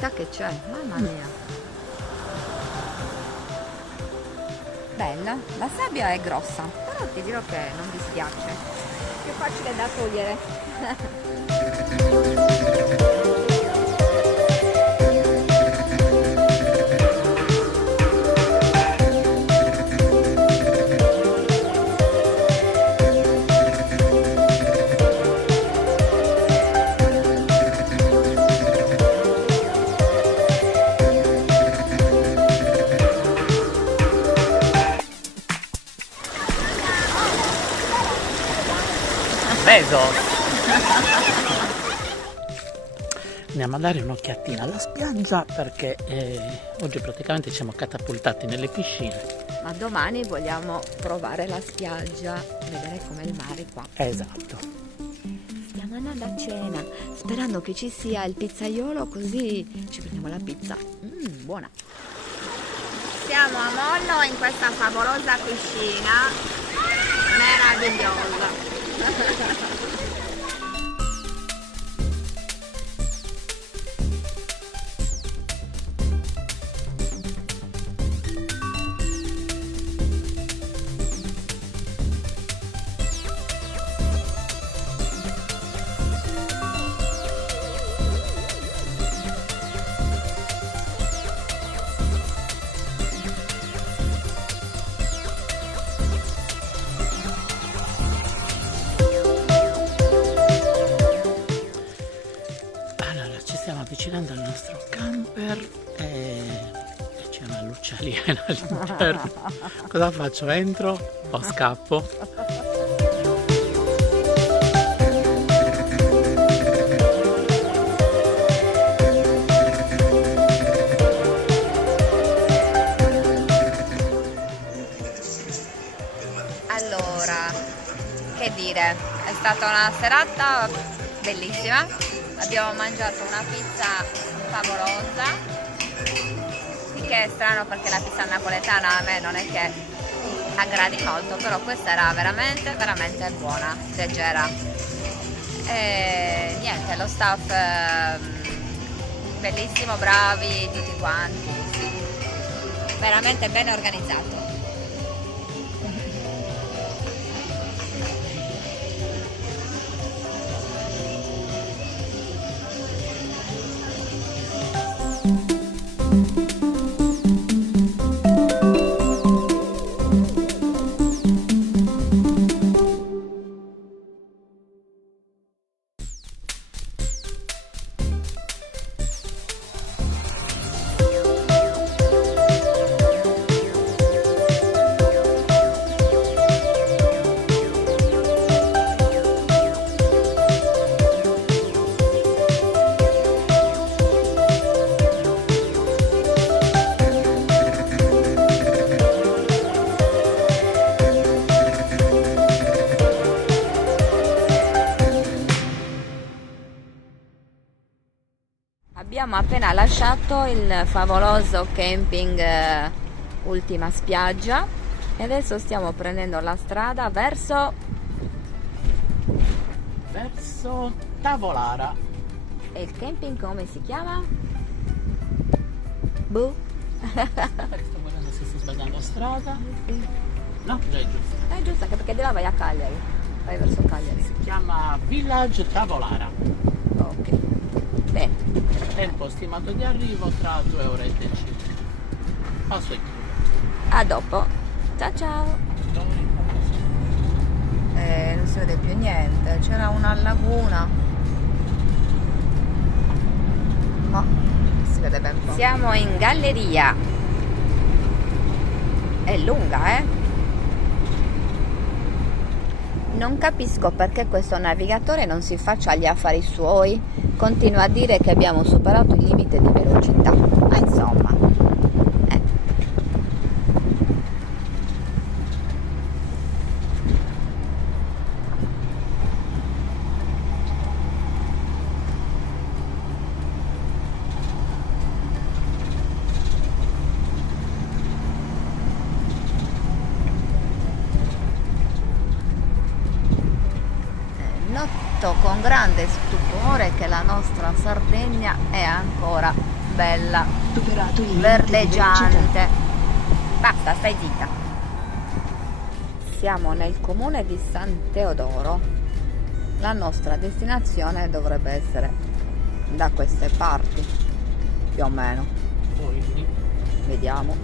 vita che c'è, mamma mia. Bella, la sabbia è grossa, però ti dirò che non dispiace, più facile da togliere. Andiamo a dare un'occhiatina alla spiaggia perché oggi praticamente ci siamo catapultati nelle piscine. Ma domani vogliamo provare la spiaggia, vedere com'è il mare qua. Esatto. Stiamo andando a cena, sperando che ci sia il pizzaiolo, così ci prendiamo la pizza. Buona. Siamo a Mollo in questa favolosa piscina meravigliosa. Stiamo avvicinando al nostro camper e c'è una luce aliena all'interno. Cosa faccio? Entro o scappo? Allora, che dire, è stata una serata bellissima. Abbiamo mangiato una pizza favolosa, il che è strano perché la pizza napoletana a me non è che aggradi molto, però questa era veramente veramente buona, leggera. E niente, lo staff bellissimo, bravi tutti quanti, veramente bene organizzato. Abbiamo appena lasciato il favoloso camping Ultima Spiaggia e adesso stiamo prendendo la strada verso Tavolara. E il camping come si chiama? Boh. Sto guardando se sto sbagliando la strada. Sì. No, già è giusto. È giusto, anche perché di là vai a Cagliari, vai verso Cagliari. Si chiama Village Tavolara. Ok, bene. Tempo stimato di arrivo tra 2 ore e 10. Passo in A dopo. Ciao ciao. Non si vede più niente, c'era una laguna. Ma si vede ben poco. Siamo in galleria. È lunga, eh? Non capisco perché questo navigatore non si faccia gli affari suoi. Continua a dire che abbiamo superato il limite di velocità. Ma insomma. Noto con grande stupore che la nostra Sardegna è ancora bella, Superato il limite di verdeggiante. Basta, stai zitta. Siamo nel comune di San Teodoro. La nostra destinazione dovrebbe essere da queste parti, più o meno. Poi Vediamo.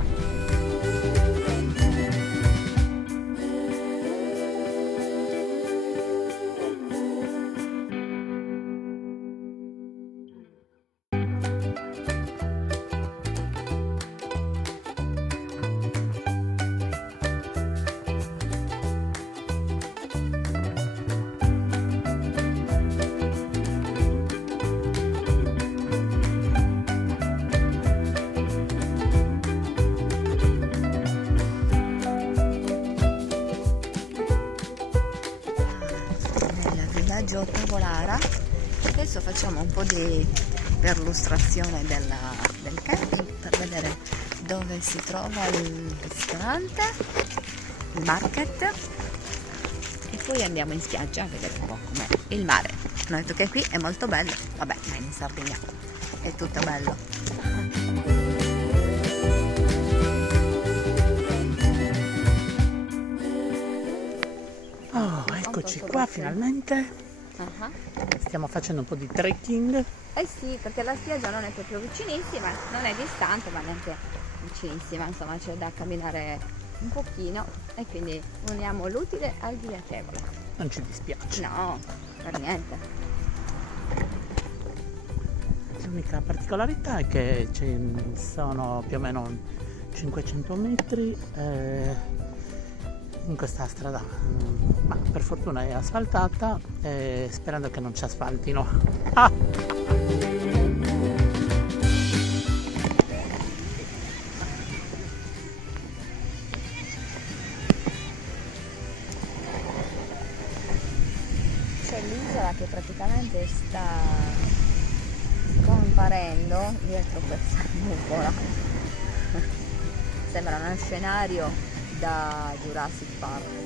Nel villaggio Tavolara. Adesso facciamo un po' di perlustrazione del camping per vedere dove si trova il ristorante, il market, e poi andiamo in spiaggia a vedere un po' com'è il mare. Hanno detto che qui è molto bello, vabbè, ma in Sardegna è tutto bello. oh, eccoci qua finalmente. Ah. Stiamo facendo un po' di trekking. Eh sì, perché la spiaggia non è proprio vicinissima, non è distante, ma neanche vicinissima, insomma c'è da camminare un pochino e quindi uniamo l'utile al dilettevole. Non ci dispiace. No, per niente. L'unica particolarità è che ci sono più o meno 500 metri in questa strada, ma per fortuna è asfaltata, sperando che non ci asfaltino. Ah! C'è l'isola che praticamente sta scomparendo dietro questa nuvola. Sembra uno scenario da Jurassic Park.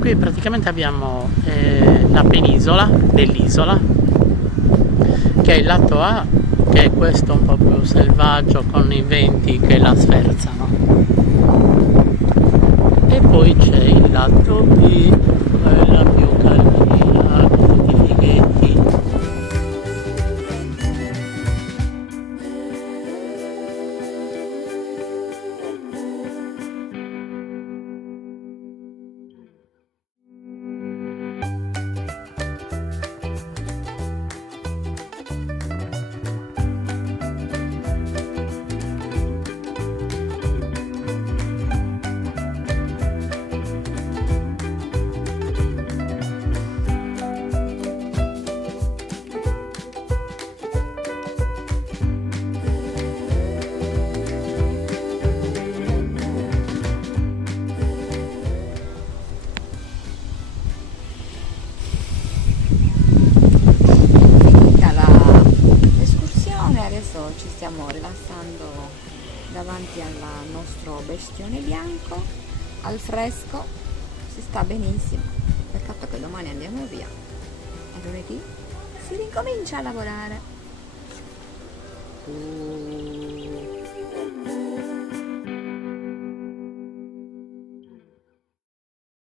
Qui praticamente abbiamo la penisola dell'isola, che è il lato A, che è questo un po' più selvaggio con i venti che la sferzano, e poi c'è il lato B, quella più calmina con tutti i fighetti. bestione bianco al fresco, si sta benissimo. Peccato che domani andiamo via e lunedì si ricomincia a lavorare.